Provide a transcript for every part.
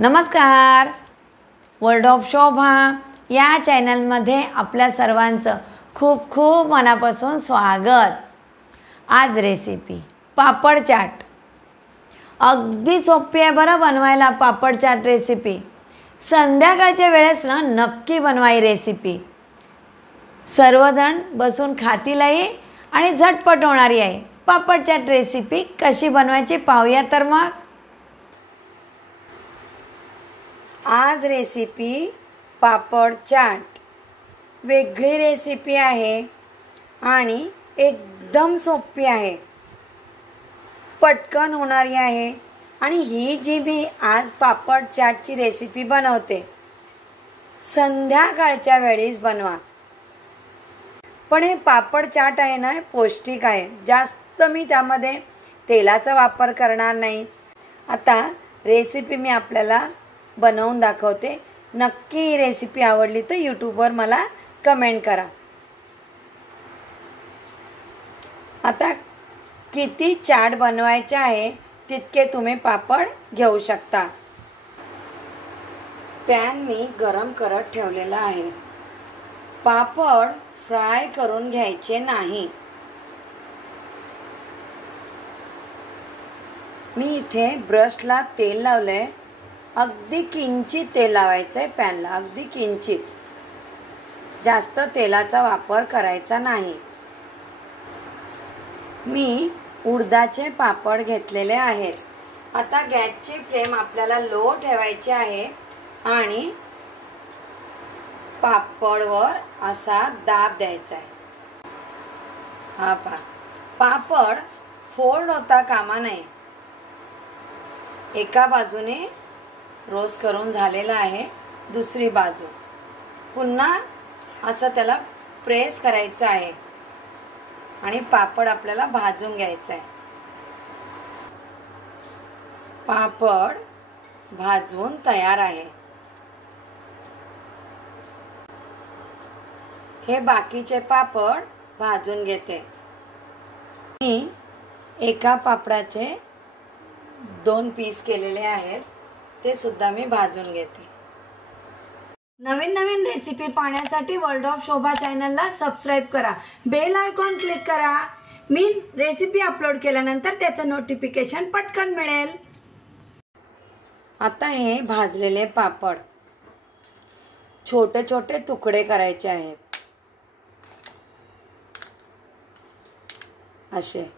नमस्कार. World of शोभा या चॅनलमध्ये आपल्या सर्वांचं खूप खूप मनापासून स्वागत. आज रेसिपी पापड चाट. अगदी सोपी आहे बरं बनवायला पापड चाट रेसिपी. संध्याकाळच्या वेळेस ना नक्की बनवा ही रेसिपी. सर्वजण बसून खातीलही आणि झटपट होणारी आहे. पापड चाट रेसिपी कशी बनवायची पाहूया तर मग. आज रेसिपी पापड चाट. वेगळी रेसिपी आहे आणि एकदम सोपी आहे, पटकन होणारी आहे. आणि ही जी मी आज पापड चाटची रेसिपी बनवते संध्याकाळच्या वेळेस बनवा. पण हे पापड चाट आहे ना पौष्टिक आहे. जास्त मी त्यामध्ये तेलाचा वापर करणार नाही. आता रेसिपी मी आपल्याला बनवून दाखवते. नक्की ही रेसिपी आवडली तर यूट्यूबवर मला कमेंट करा. आता किती चाट बनवायचे आहे तितके तुम्ही पापड घेऊ शकता. पॅन मी गरम करत ठेवलेला आहे. पापड फ्राय करून घ्यायचे नाही. मी इथे ब्रशला तेल लावलंय. अगदी किंचित तेल लावायचं आहे पॅनला, अगदी किंचित. जास्त तेलाचा वापर करायचा नाही. मी उडदाचे पापड घेतलेले आहेत. आता गॅसची फ्लेम आपल्याला लो ठेवायची आहे आणि पापडवर असा दाब द्यायचा आहे. हा पापड फोल्ड होता कामा नये. एका बाजूने रोस्ट करून झालेला आहे. दुसरी बाजू पुन्हा असं त्याला प्रेस करायचं आहे आणि पापड आपल्याला भाजून घ्यायचा आहे. पापड भाजून तयार आहे. हे बाकीचे पापड भाजून घेते. मी एका पापडाचे 2 पीस केलेले आहेत, ते सुद्धा मी भाजून घेते. नवीन नवीन रेसिपी पाहण्यासाठी वर्ल्ड ऑफ शोभा चॅनलला सबस्क्राईब करा. बेल आयकॉन क्लिक करा. मी रेसिपी अपलोड केल्यानंतर त्याचं नोटिफिकेशन पटकन मिळेल. आता हे भाजलेले पापड छोटे छोटे तुकडे करायचे आहेत. असे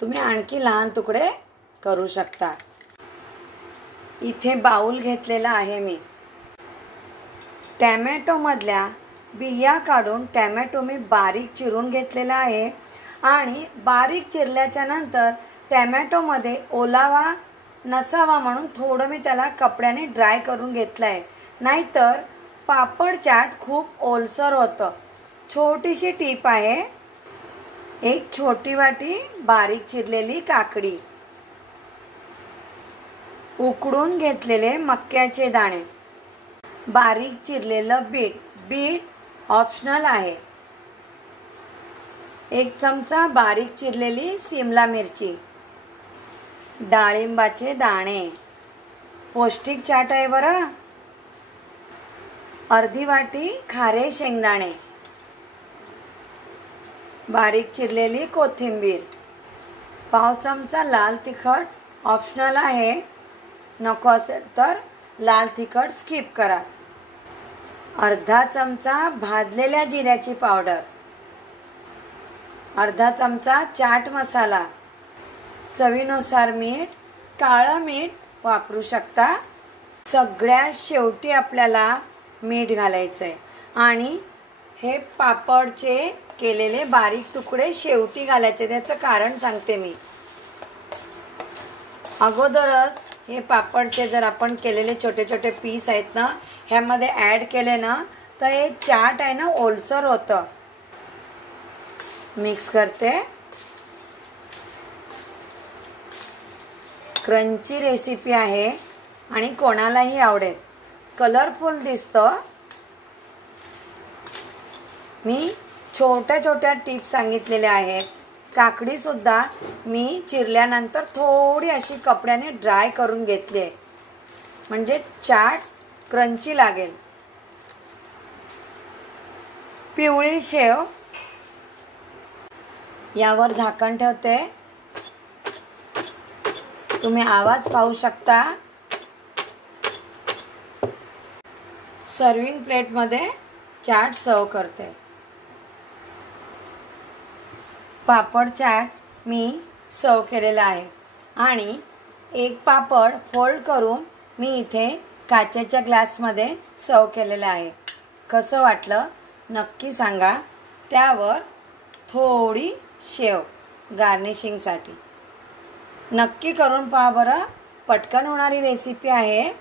तुम्ही आणखी लहान तुकडे करू शकता. इथे बाउल घेतलेला आहे मी. टॅमॅटो मधल्या बिया काढून टॅमॅटो मी बारीक चिरून घेतलेला आहे. आणि बारीक चिरल्याच्या नंतर टॅमॅटो मध्ये ओलावा नसावा म्हणून थोडं मी त्याला कपड्याने ड्राय करून घेतलं आहे. नाहीतर पापड चाट खूप ओलसर होतं. छोटीशी टीप आहे. एक छोटी वाटी बारीक चिरलेली काकडी, उकडून घेतलेले मक्याचे दाणे, बारीक चिरलेलं बीट. बीट ऑप्शनल आहे. 1 चमचा बारीक चिरलेली सिमला मिरची, डाळिंबाचे दाणे. पौष्टिक चाट आहे बरं. अर्धी वाटी खारे शेंगदाणे, बारीक चिरलेली कोथिंबीर, पाव चमचा लाल तिखट ऑप्शनल आहे. नको असेल तर लाल तिखट स्किप करा. अर्धा चमचा भाजलेल्या जिऱ्याची पावडर, अर्धा चमचा चाट मसाला, चवीनुसार मीठ. काळं मीठ वापरू शकता. सगळ्यात शेवटी आपल्याला मीठ घालायचं आहे. आणि हे पापडचे केलेले बारीक तुकडे शेवटी घालायचे. त्याचं कारण सांगते मी. अगोदरच हे पापडचे जर आपण केलेले छोटे छोटे पीस आहेत ना ह्यामध्ये ॲड केले ना तर हे चाट आहे ना ओलसर होतं. मिक्स करते. क्रंची रेसिपी आहे आणि कोणालाही आवडेल. कलरफुल दिसतं. मी छोट्या छोट्या टिप्स सांगितलेल्या आहेत. काकडी सुद्धा मी चिरल्यानंतर थोडी अशी कपड्याने ड्राय करून घेतली आहे. म्हणजे चाट क्रंची लागेल. पिवळी शेव यावर झाकण ठेवते. तुम्ही आवाज पाहू शकता. सर्विंग प्लेटमध्ये चाट सर्व करते. पापड चाट मी सर्व केलेला आहे आणि एक पापड फोल्ड करून मी इथे काचेच्या ग्लासमध्ये सर्व केलेलं आहे. कसं वाटलं नक्की सांगा. त्यावर थोडी शेव गार्निशिंगसाठी. नक्की करून पहा बरं. पटकन होणारी रेसिपी आहे.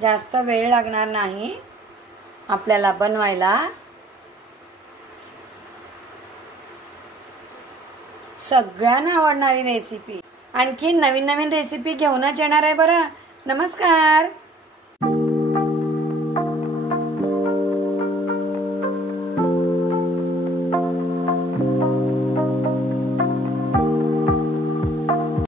जास्त वेळ लागणार नाही आपल्याला बनवायला. सगळ्यांना आवडणारी रेसिपी. आणखी नवीन नवीन रेसिपी घेऊनच येणार आहे बरं. नमस्कार.